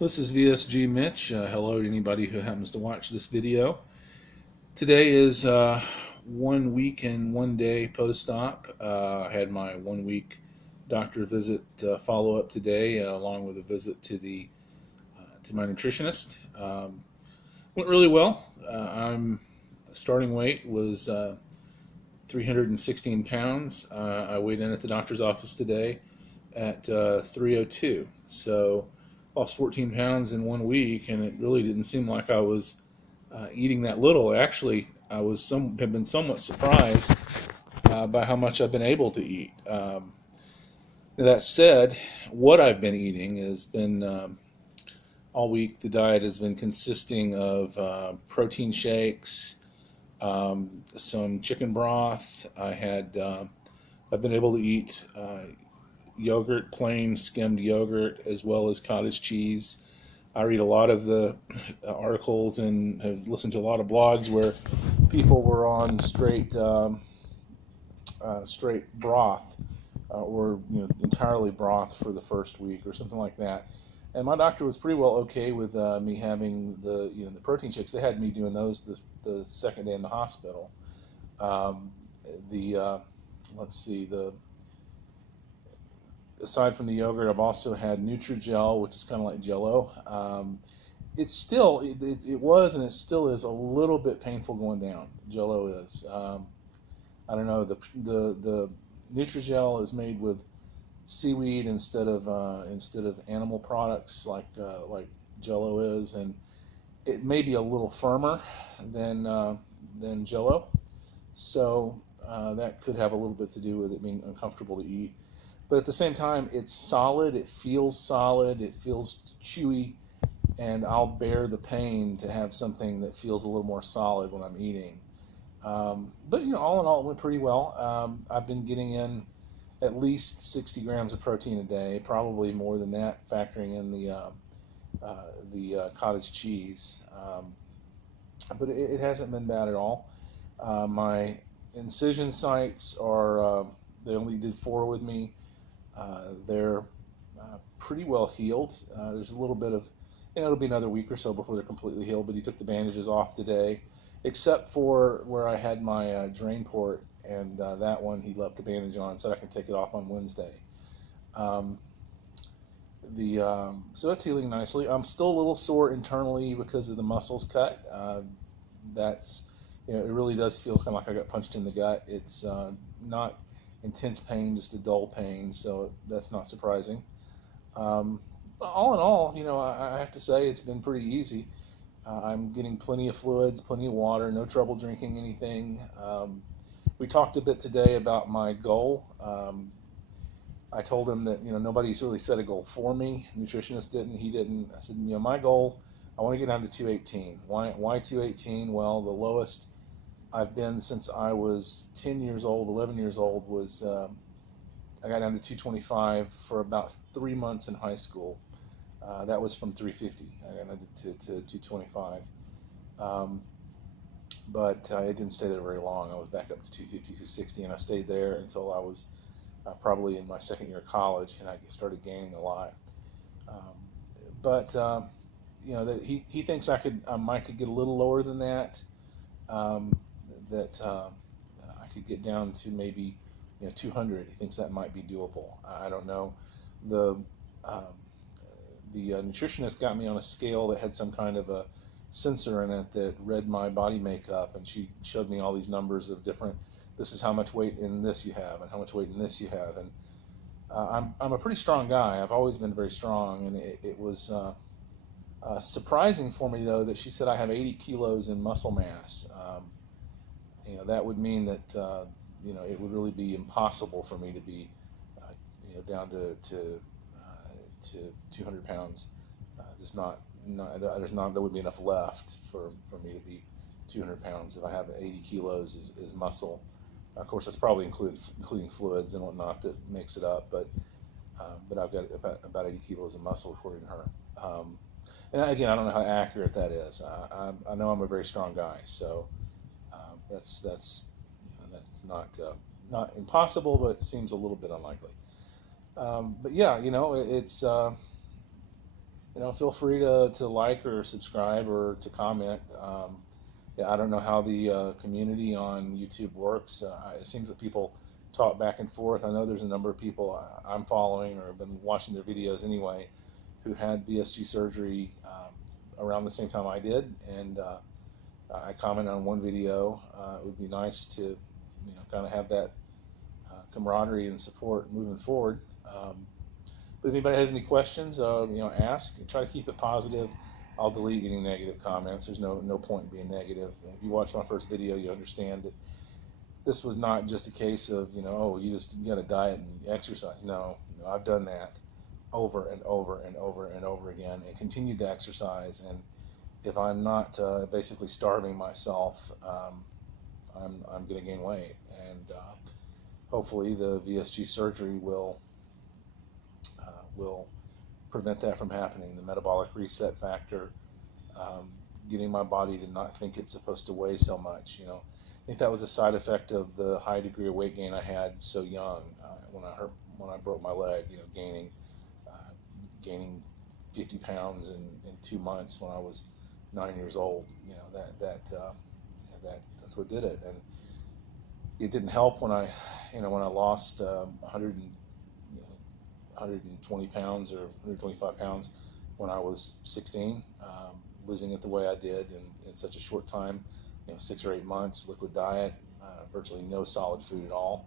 This is VSG Mitch. Hello to anybody who happens to watch this video. Today is 1 week and 1 day post-op. I had my 1 week doctor visit follow-up today, along with a visit to my nutritionist. Went really well. I'm starting weight was 316 pounds. I weighed in at the doctor's office today at 302. So lost 14 pounds in 1 week, and it really didn't seem like I was eating that little. Actually, have been somewhat surprised by how much I've been able to eat. That said, what I've been eating has been all week. The diet has been consisting of protein shakes, some chicken broth. I've been able to eat yogurt, plain skimmed yogurt, as well as cottage cheese. I read a lot of the articles and have listened to a lot of blogs where people were on straight broth, or entirely broth for the first week or something like that. And my doctor was pretty well okay with me having the protein shakes. They had me doing those the second day in the hospital. Um, the let's see the Aside from the yogurt, I've also had Nutrigel, which is kind of like Jello. It was and it still is a little bit painful going down. Jello is. I don't know. The Nutrigel is made with seaweed instead of animal products like Jello is, and it may be a little firmer than Jello. So that could have a little bit to do with it being uncomfortable to eat. But at the same time, it's solid, it feels chewy, and I'll bear the pain to have something that feels a little more solid when I'm eating. But all in all, it went pretty well. I've been getting in at least 60 grams of protein a day, probably more than that, factoring in the cottage cheese. But it hasn't been bad at all. My incision sites they only did 4 with me. They're pretty well healed. There's a little bit of, it'll be another week or so before they're completely healed, but he took the bandages off today, except for where I had my drain port, and that one he left a bandage on, said I can take it off on Wednesday. Um, so that's healing nicely. I'm still a little sore internally because of the muscles cut. That's It really does feel kind of like I got punched in the gut. It's not intense pain, just a dull pain, so that's not surprising. All in all, I have to say it's been pretty easy. I'm getting plenty of fluids, plenty of water, no trouble drinking anything. We talked a bit today about my goal. I told him that nobody's really set a goal for me. Nutritionist didn't. He didn't. I said, my goal, I want to get down to 218. Why 218? Well, the lowest I've been since I was 10 years old, 11 years old, was I got down to 225 for about 3 months in high school. That was from 350. I got down to 225. But I didn't stay there very long. I was back up to 250, 260, and I stayed there until I was probably in my second year of college, and I started gaining a lot. Um, but he thinks I might could get a little lower than that. Um, that I could get down to maybe 200. He thinks that might be doable. I don't know. The um, the nutritionist got me on a scale that had some kind of a sensor in it that read my body makeup, and she showed me all these numbers of different. This is how much weight in this you have, and how much weight in this you have, and I'm a pretty strong guy. I've always been very strong, and it was surprising for me though that she said I have 80 kilos in muscle mass. That would mean that it would really be impossible for me to be down to 200 pounds. Just there's not there would be enough left for me to be 200 pounds if I have 80 kilos as muscle. Of course, that's probably including fluids and whatnot that makes it up, but I've got about 80 kilos of muscle according to her. And again, I don't know how accurate that is. I know I'm a very strong guy, so that's not impossible, but it seems a little bit unlikely. But yeah, it's feel free to like or subscribe or to comment. Yeah, I don't know how the community on YouTube works. It seems that people talk back and forth. I know there's a number of people I'm following or have been watching their videos anyway who had VSG surgery around the same time I did, and I commented on one video. It would be nice to kind of have that camaraderie and support moving forward. But if anybody has any questions, ask. Try to keep it positive. I'll delete any negative comments. There's no point in being negative. If you watch my first video, you understand that this was not just a case of you just got to diet and exercise. No, I've done that over and over and over and over again, and continued to exercise. And if I'm not basically starving myself, I'm going to gain weight. And hopefully, the VSG surgery will prevent that from happening. The metabolic reset factor, getting my body to not think it's supposed to weigh so much. I think that was a side effect of the high degree of weight gain I had so young when I broke my leg. Gaining 50 pounds in 2 months when I was 9 years old. That's what did it. And it didn't help when I lost 120 pounds or 125 pounds when I was 16, losing it the way I did in such a short time, 6 or 8 months, liquid diet, virtually no solid food at all.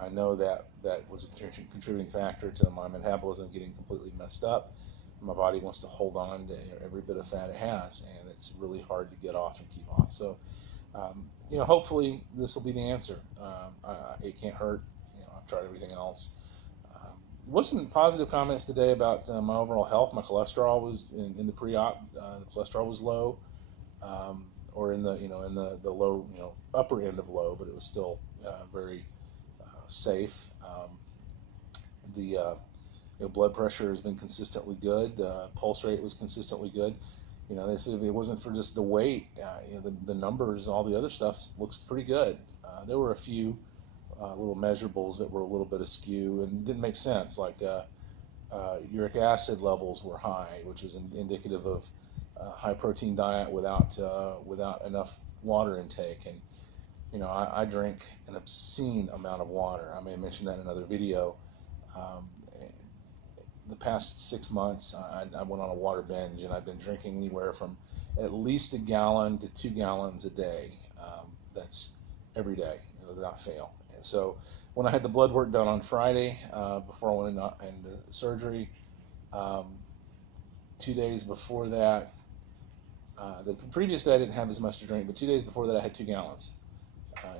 I know that was a contributing factor to my metabolism getting completely messed up. My body wants to hold on to every bit of fat it has, and it's really hard to get off and keep off. So, hopefully this will be the answer. It can't hurt. I've tried everything else. Was some positive comments today about my overall health. My cholesterol was in the pre-op. The cholesterol was low, or in the low, upper end of low, but it was still very safe. The blood pressure has been consistently good. Pulse rate was consistently good. They said if it wasn't for just the weight, the numbers, all the other stuff looks pretty good. There were a few little measurables that were a little bit askew and didn't make sense, like uric acid levels were high, which is indicative of high protein diet without enough water intake. And I drink an obscene amount of water. I may have mentioned that in another video. The past 6 months, I went on a water binge, and I've been drinking anywhere from at least 1 gallon to 2 gallons a day. That's every day, without fail. And so when I had the blood work done on Friday, before I went into surgery, 2 days before that, the previous day I didn't have as much to drink, but 2 days before that I had 2 gallons.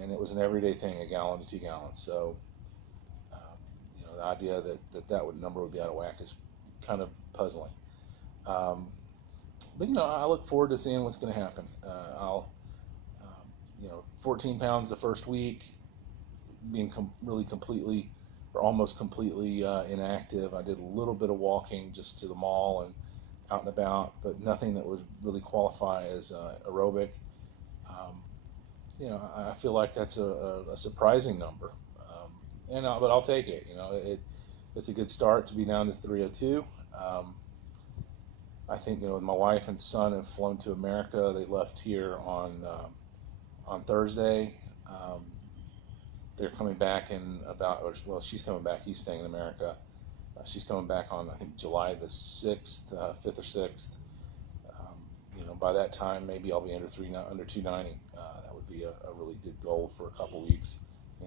And it was an everyday thing, 1 gallon to 2 gallons. So, the idea that number would be out of whack is kind of puzzling. But I look forward to seeing what's going to happen. I'll 14 pounds the first week, being really completely or almost completely inactive. I did a little bit of walking just to the mall and out and about, but nothing that would really qualify as aerobic. I feel like that's a surprising number, but I'll take it. It's a good start to be down to 302. I think my wife and son have flown to America. They left here on Thursday. They're coming back in she's coming back. He's staying in America. She's coming back on, I think, July the 6th, 5th or 6th. By that time, maybe I'll be under 290. That would be a really good goal for a couple weeks,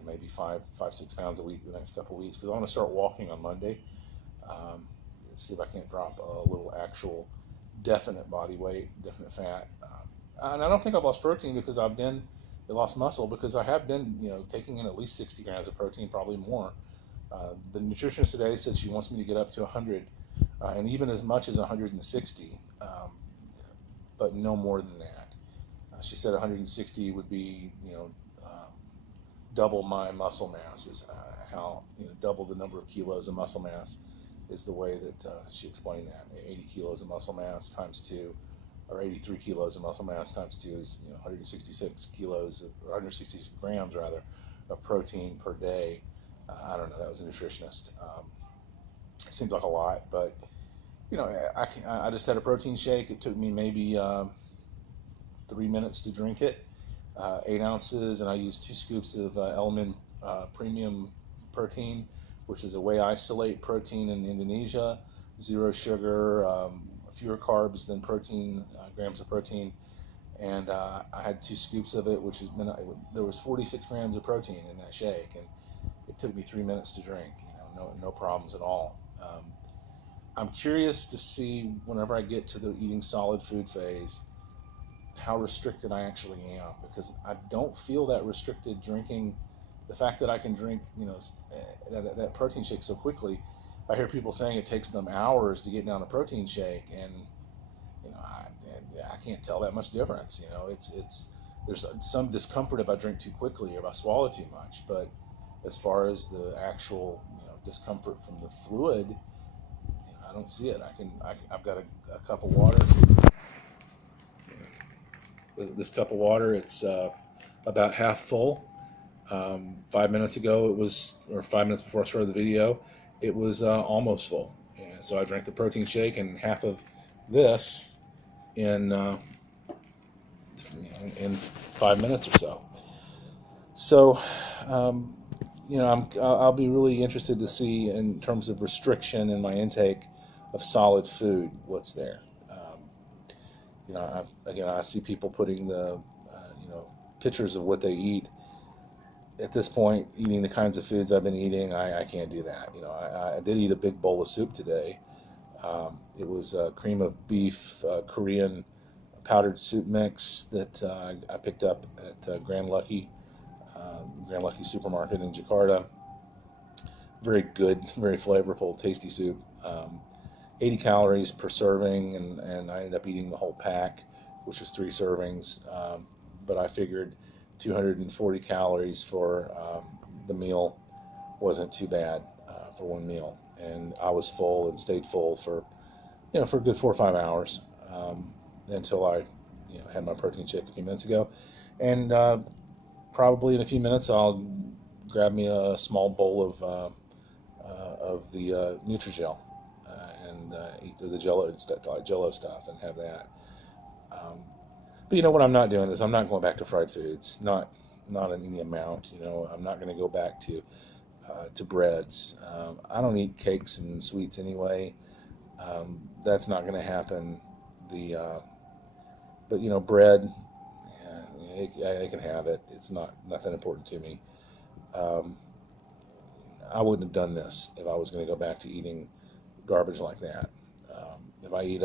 maybe 5-6 pounds a week the next couple weeks, because I want to start walking on Monday. See if I can't drop a little actual definite body weight, definite fat. And I don't think I've lost protein because I lost muscle because I have been, taking in at least 60 grams of protein, probably more. The nutritionist today said she wants me to get up to 100, and even as much as 160, but no more than that. She said 160 would be, double my muscle mass, is how, double the number of kilos of muscle mass is the way that she explained that. 80 kilos of muscle mass times 2, or 83 kilos of muscle mass times 2 is 166 kilos, or 166 grams rather, of protein per day. I don't know, that was a nutritionist. It seems like a lot, but I just had a protein shake. It took me maybe 3 minutes to drink it. 8 ounces, and I used 2 scoops of Element Premium Protein, which is a whey isolate protein in Indonesia. Zero sugar, fewer carbs than protein, grams of protein. And I had 2 scoops of it, which has been, there was 46 grams of protein in that shake, and it took me 3 minutes to drink. No problems at all. I'm curious to see, whenever I get to the eating solid food phase, how restricted I actually am, because I don't feel that restricted drinking. The fact that I can drink, that protein shake so quickly. I hear people saying it takes them hours to get down a protein shake, and I can't tell that much difference. There's some discomfort if I drink too quickly or if I swallow too much, but as far as the actual discomfort from the fluid, I don't see it. I've got a cup of water. This cup of water, it's about half full. 5 minutes ago, or 5 minutes before I started the video, it was almost full. And so I drank the protein shake and half of this in 5 minutes or so. So, I'll be really interested to see, in terms of restriction in my intake of solid food, what's there. I see people putting the, pictures of what they eat. At this point, eating the kinds of foods I've been eating, I can't do that. I did eat a big bowl of soup today. It was cream of beef, Korean powdered soup mix that I picked up at Grand Lucky supermarket in Jakarta. Very good, very flavorful, tasty soup. 80 calories per serving, and I ended up eating the whole pack, which was 3 servings. But I figured 240 calories for the meal wasn't too bad for one meal, and I was full and stayed full for a good 4 or 5 hours until I had my protein shake a few minutes ago, and probably in a few minutes I'll grab me a small bowl of the Nutrigel and eat the Jello stuff and have that. But what I'm not doing is I'm not going back to fried foods, not in any amount. I'm not going to go back to breads. I don't eat cakes and sweets anyway. That's not going to happen. But bread, I can have it. It's nothing important to me. I wouldn't have done this if I was going to go back to eating garbage like that. If I eat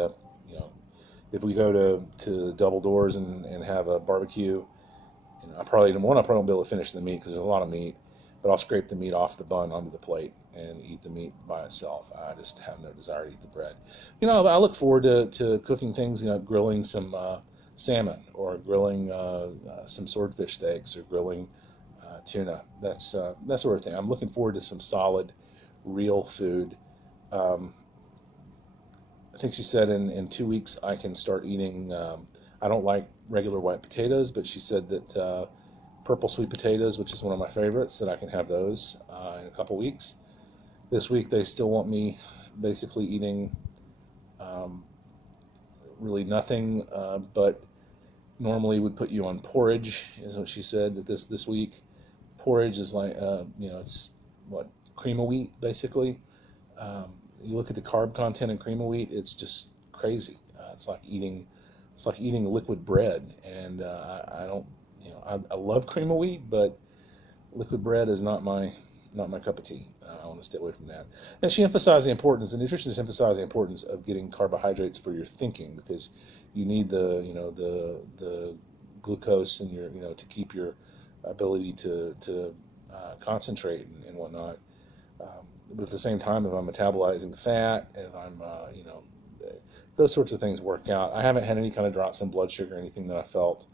if we go to Double Doors and have a barbecue, I probably won't be able to finish the meat because there's a lot of meat, but I'll scrape the meat off the bun onto the plate and eat the meat by itself. I just have no desire to eat the bread. I look forward to cooking things, grilling some salmon, or grilling some swordfish steaks, or grilling tuna. That sort of thing. I'm looking forward to some solid, real food. I think she said in 2 weeks I can start eating. I don't like regular white potatoes, but she said that purple sweet potatoes, which is one of my favorites, that I can have those in a couple weeks. This week they still want me basically eating really nothing, but normally would put you on porridge, is what she said. That this week, porridge is like it's cream of wheat basically. You look at the carb content in cream of wheat, it's just crazy. It's like eating liquid bread, and I don't, I love cream of wheat, but liquid bread is not my cup of tea. I want to stay away from that. And she emphasized the nutritionist emphasized the importance of getting carbohydrates for your thinking, because you need the glucose in your, to keep your ability to concentrate and whatnot. But at the same time, if I'm metabolizing fat, if I'm, those sorts of things work out. I haven't had any kind of drops in blood sugar or anything that I felt.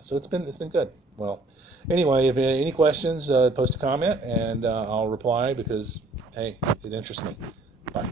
So it's been good. Well, anyway, if you have any questions, post a comment and I'll reply, because, hey, it interests me. Bye.